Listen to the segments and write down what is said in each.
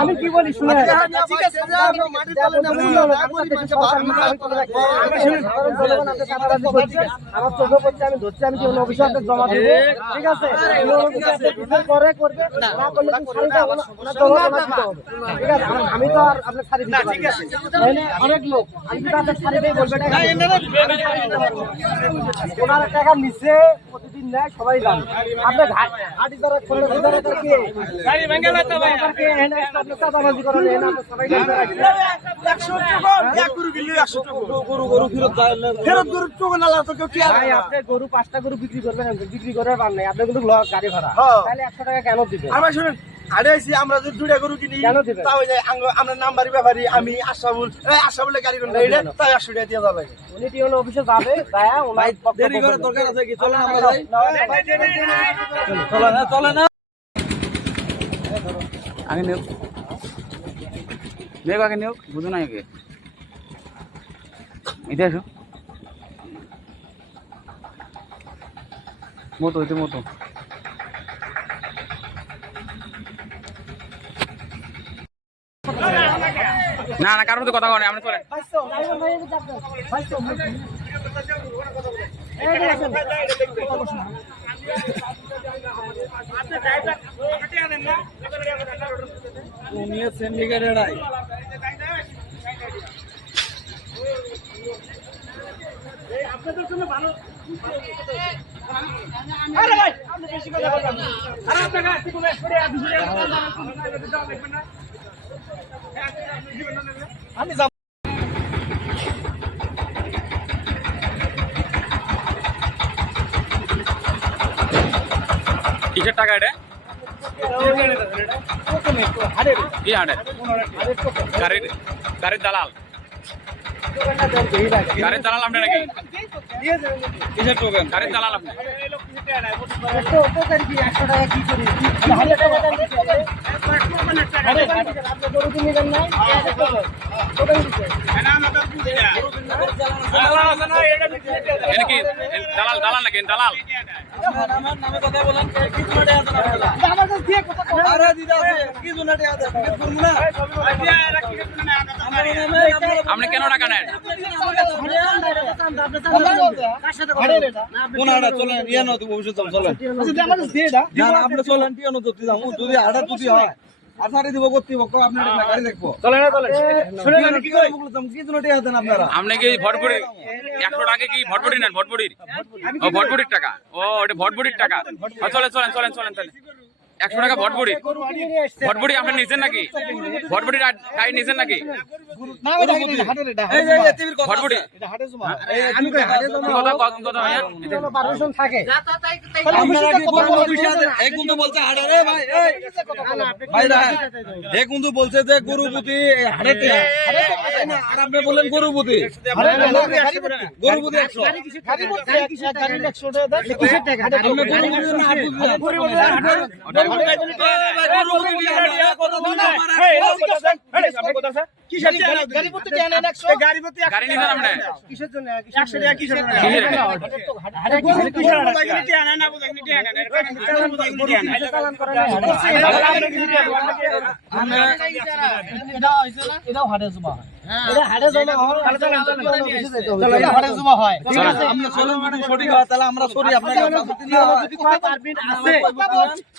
আমি কি বলি শুনে আমার চোখে পড়ছে, আমি ধরছি, আমি কি অফিসে জমা দেবো, ঠিক আছে? করে করবে না করলে ঠিক আছে, আমি তো আর আপনার শাড়ি দিতে পারি অনেক লোক, আমি কিন্তু আপনার শাড়ি দিয়ে বলবে ওনার টাকা নিচে প্রতিদিন নেয়, সবাই জানে। আপনার ঘাটি যারা করলে চাঁদাবাজি করেন সবাই আপনি গরু 5টা গরু বিক্রি করবেন, বিক্রি করে পান নাই, আপনি কিন্তু গাড়ি ভাড়া, তাহলে 100 টাকা কেন দিবেন? শুনেন আমরা যদি 2টা গরু কিনি আমরা নাম্বারি ব্যাপারি, আমি আশাবুল গাড়ি কিনলে তাই 100 টাকা দিয়ে দেওয়া লাগে। উনি টিওনো অফিসে যাবে, তাই ওনার দেরি করার দরকার আছে কি? চলেন আমরা যাই। চলে না আগে নিয়োগ আগে নিয়োগ বুঝো না আগে এটা আসো মতো হইতে মতো না না কারোর তো কথা বলে আমরা চলে আপনাদের জন্য ভালো আমি কিসের টাকা এটা গাড়ির দালাল আপনি নাকি কিসের টোকেন গাড়ির দালাল আপনি দালাল নাকি দালাল আপনি কেন টাকা নেন? আপনি কি ভটভটির 100 টাকা কি ভটভটি নেন? ভটভটির টাকা, ও এটা ভটভটির টাকা। চলেন 100 টাকা ভটভটি আপনি নিছেন নাকি? ভটভটি গাড়ি নিছেন নাকি? ভটভটি বলছে যে গরুপতি আপনি বললেন গরুপতি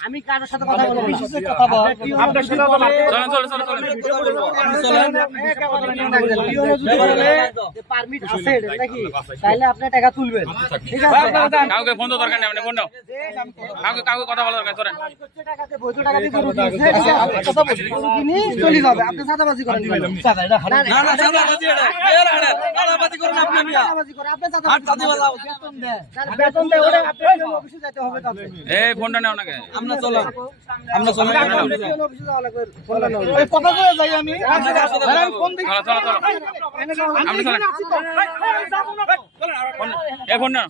আমি কারোর সাথে কথা বলবো, পারমিট আছে নাকি, তাইলে আপনি টাকা তুলবেন, ঠিক আছে? কাউকে ফোন তো দরকার নেই, আপনি ফোন দাও, কাউকে কথা বলা দরকার। চলেন চলে যাবে, আপনি চাঁদাবাজি করেন, ফোনটা নেও নাকি? আমরা চলেন ফোন না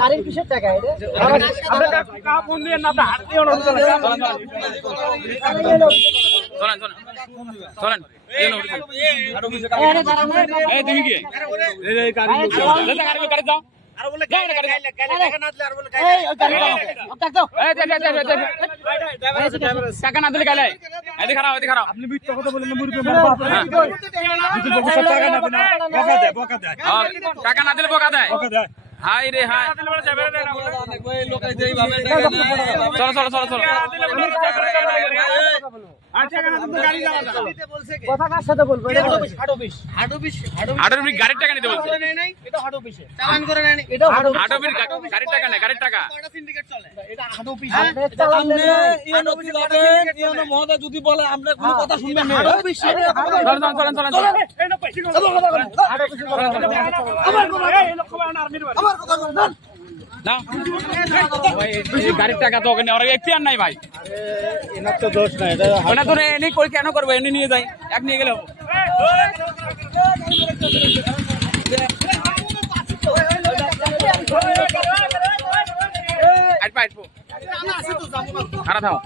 গাড়ির কিসের টাকা এটা? চলেন চলেন চলেন এই তুমি কি গাড়ি যাও টাকা না দিলে গেলে এদিকে খারাপ এদিকে খারাপ আপনি মিথ্যা কথা বলেন না মুরগি টাকা না দিলে বকা দেয় হাই রে হাই চলো চলো চলো চলো কথা কার সাথে বলবো হাটের গাড়ির টাকা নিতে বলছে হাটের গাড়ির টাকা নেই গাড়ির টাকা যদি বলে আমরা কোনো কথা শুনবেন না চলেন চলেন চলেন গাড়ির টাকা তো ওখানে ওরা এখতিয়ার নাই ভাই এনার তো দোষ নাই এটা ওটা তো এনে কই কেন করবো এনে নিয়ে যাই এক নিয়ে গেলেও খারাপ থাও